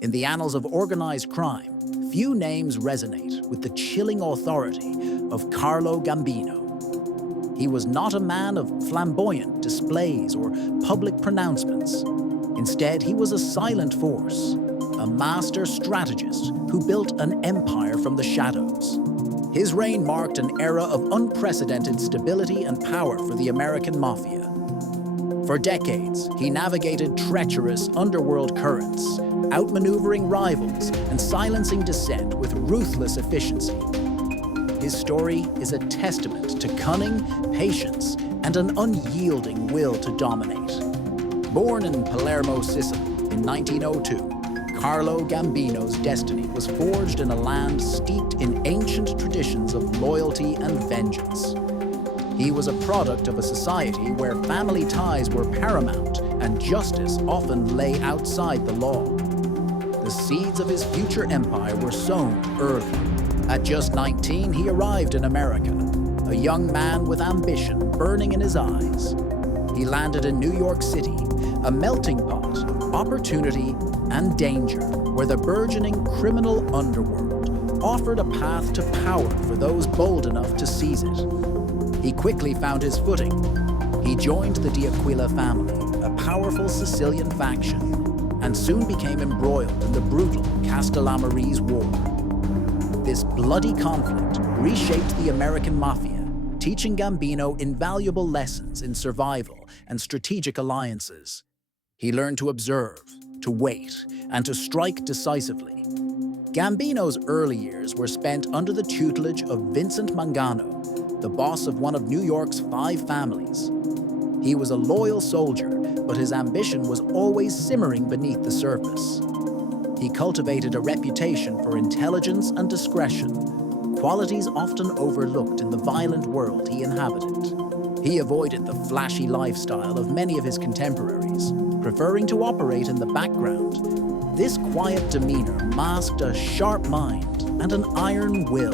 In the annals of organized crime, few names resonate with the chilling authority of Carlo Gambino. He was not a man of flamboyant displays or public pronouncements. Instead, he was a silent force, a master strategist who built an empire from the shadows. His reign marked an era of unprecedented stability and power for the American mafia. For decades, he navigated treacherous underworld currents, outmaneuvering rivals and silencing dissent with ruthless efficiency. His story is a testament to cunning, patience, and an unyielding will to dominate. Born in Palermo, Sicily in 1902, Carlo Gambino's destiny was forged in a land steeped in ancient traditions of loyalty and vengeance. He was a product of a society where family ties were paramount and justice often lay outside the law. The seeds of his future empire were sown early. At just 19, he arrived in America, a young man with ambition burning in his eyes. He landed in New York City, a melting pot of opportunity and danger, where the burgeoning criminal underworld offered a path to power for those bold enough to seize it. He quickly found his footing. He joined the D'Aquila family, a powerful Sicilian faction, and soon became embroiled in the brutal Castellamarese War. This bloody conflict reshaped the American mafia, teaching Gambino invaluable lessons in survival and strategic alliances. He learned to observe, to wait, and to strike decisively. Gambino's early years were spent under the tutelage of Vincent Mangano, the boss of one of New York's 5 families. He was a loyal soldier, but his ambition was always simmering beneath the surface. He cultivated a reputation for intelligence and discretion, qualities often overlooked in the violent world he inhabited. He avoided the flashy lifestyle of many of his contemporaries, preferring to operate in the background. This quiet demeanor masked a sharp mind and an iron will.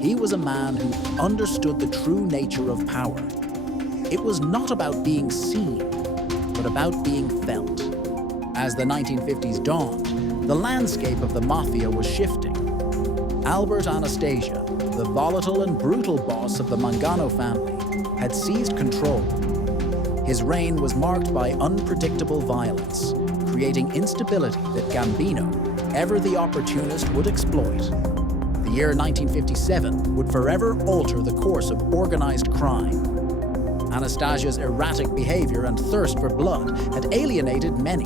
He was a man who understood the true nature of power. It was not about being seen, but about being felt. As the 1950s dawned, the landscape of the mafia was shifting. Albert Anastasia, the volatile and brutal boss of the Mangano family, had seized control. His reign was marked by unpredictable violence, creating instability that Gambino, ever the opportunist, would exploit. The year 1957 would forever alter the course of organized crime. Anastasia's erratic behavior and thirst for blood had alienated many,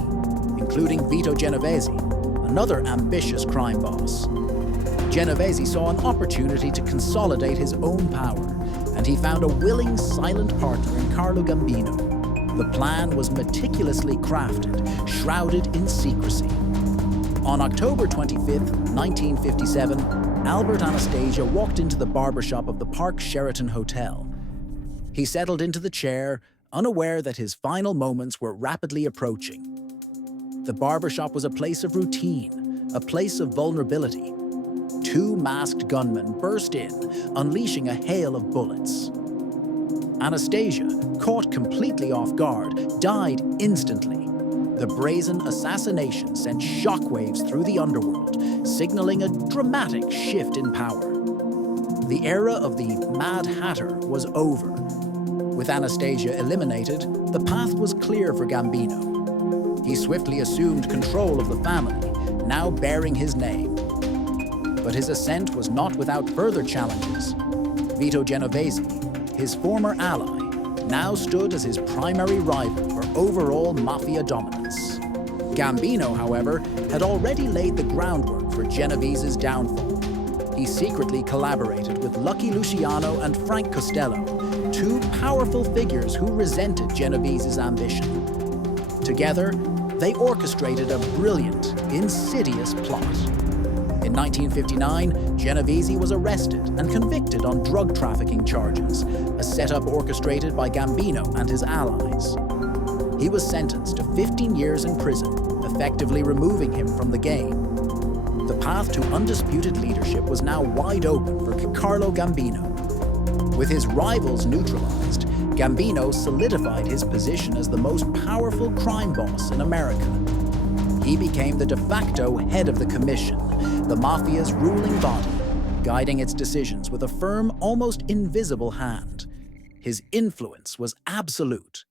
including Vito Genovese, another ambitious crime boss. Genovese saw an opportunity to consolidate his own power, and he found a willing, silent partner in Carlo Gambino. The plan was meticulously crafted, shrouded in secrecy. On October 25, 1957, Albert Anastasia walked into the barbershop of the Park Sheraton Hotel. He settled into the chair, unaware that his final moments were rapidly approaching. The barbershop was a place of routine, a place of vulnerability. 2 masked gunmen burst in, unleashing a hail of bullets. Anastasia, caught completely off guard, died instantly. The brazen assassination sent shockwaves through the underworld, signaling a dramatic shift in power. The era of the Mad Hatter was over. With Anastasia eliminated, the path was clear for Gambino. He swiftly assumed control of the family, now bearing his name. But his ascent was not without further challenges. Vito Genovese, his former ally, now stood as his primary rival for overall mafia dominance. Gambino, however, had already laid the groundwork for Genovese's downfall. He secretly collaborated with Lucky Luciano and Frank Costello, 2 powerful figures who resented Genovese's ambition. Together, they orchestrated a brilliant, insidious plot. In 1959, Genovese was arrested and convicted on drug trafficking charges, a setup orchestrated by Gambino and his allies. He was sentenced to 15 years in prison, effectively removing him from the game. The path to undisputed leadership was now wide open for Carlo Gambino. With his rivals neutralized, Gambino solidified his position as the most powerful crime boss in America. He became the de facto head of the commission, the mafia's ruling body, guiding its decisions with a firm, almost invisible hand. His influence was absolute.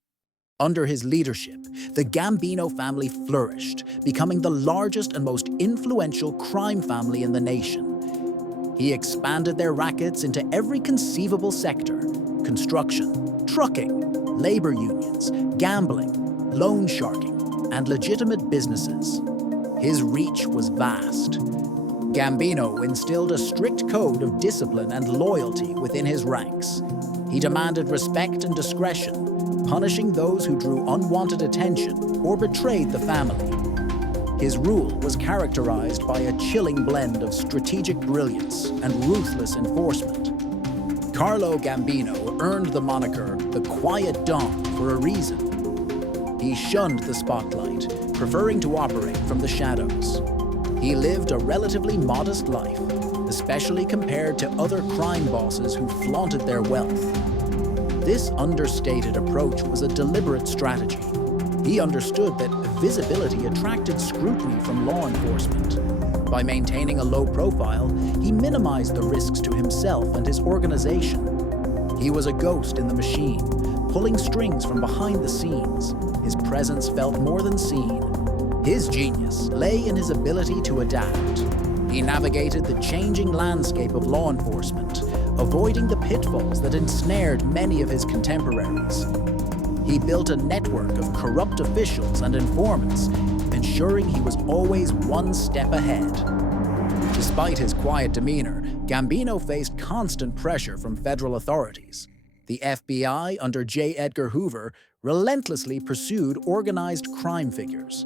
Under his leadership, the Gambino family flourished, becoming the largest and most influential crime family in the nation. He expanded their rackets into every conceivable sector: construction, trucking, labor unions, gambling, loan sharking, and legitimate businesses. His reach was vast. Gambino instilled a strict code of discipline and loyalty within his ranks. He demanded respect and discretion, punishing those who drew unwanted attention or betrayed the family. His rule was characterized by a chilling blend of strategic brilliance and ruthless enforcement. Carlo Gambino earned the moniker the Quiet Don for a reason. He shunned the spotlight, preferring to operate from the shadows. He lived a relatively modest life, especially compared to other crime bosses who flaunted their wealth. This understated approach was a deliberate strategy. He understood that visibility attracted scrutiny from law enforcement. By maintaining a low profile, he minimized the risks to himself and his organization. He was a ghost in the machine, pulling strings from behind the scenes. His presence felt more than seen. His genius lay in his ability to adapt. He navigated the changing landscape of law enforcement, avoiding the pitfalls that ensnared many of his contemporaries. He built a network of corrupt officials and informants, ensuring he was always one step ahead. Despite his quiet demeanor, Gambino faced constant pressure from federal authorities. The FBI, under J. Edgar Hoover, relentlessly pursued organized crime figures.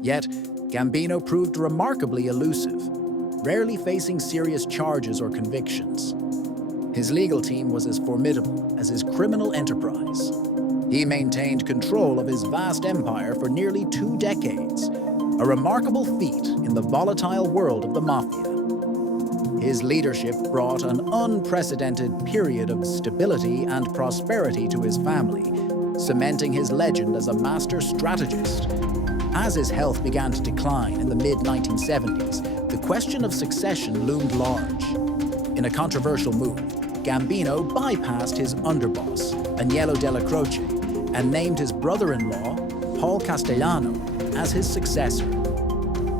Yet, Gambino proved remarkably elusive, rarely facing serious charges or convictions. His legal team was as formidable as his criminal enterprise. He maintained control of his vast empire for nearly 2 decades, a remarkable feat in the volatile world of the mafia. His leadership brought an unprecedented period of stability and prosperity to his family, cementing his legend as a master strategist. As his health began to decline in the mid-1970s, the question of succession loomed large. In a controversial move, Gambino bypassed his underboss, Agnello Della Croce, and named his brother-in-law, Paul Castellano, as his successor.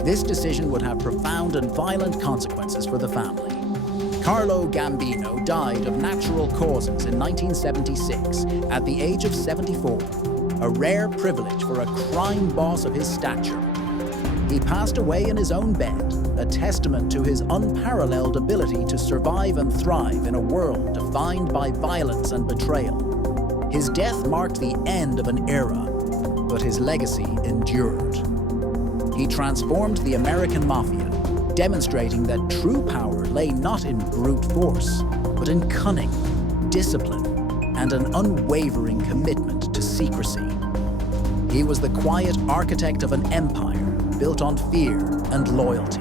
This decision would have profound and violent consequences for the family. Carlo Gambino died of natural causes in 1976 at the age of 74, a rare privilege for a crime boss of his stature. He passed away in his own bed, a testament to his unparalleled ability to survive and thrive in a world defined by violence and betrayal. His death marked the end of an era, but his legacy endured. He transformed the American mafia, demonstrating that true power lay not in brute force, but in cunning, discipline, and an unwavering commitment to secrecy. He was the quiet architect of an empire built on fear and loyalty.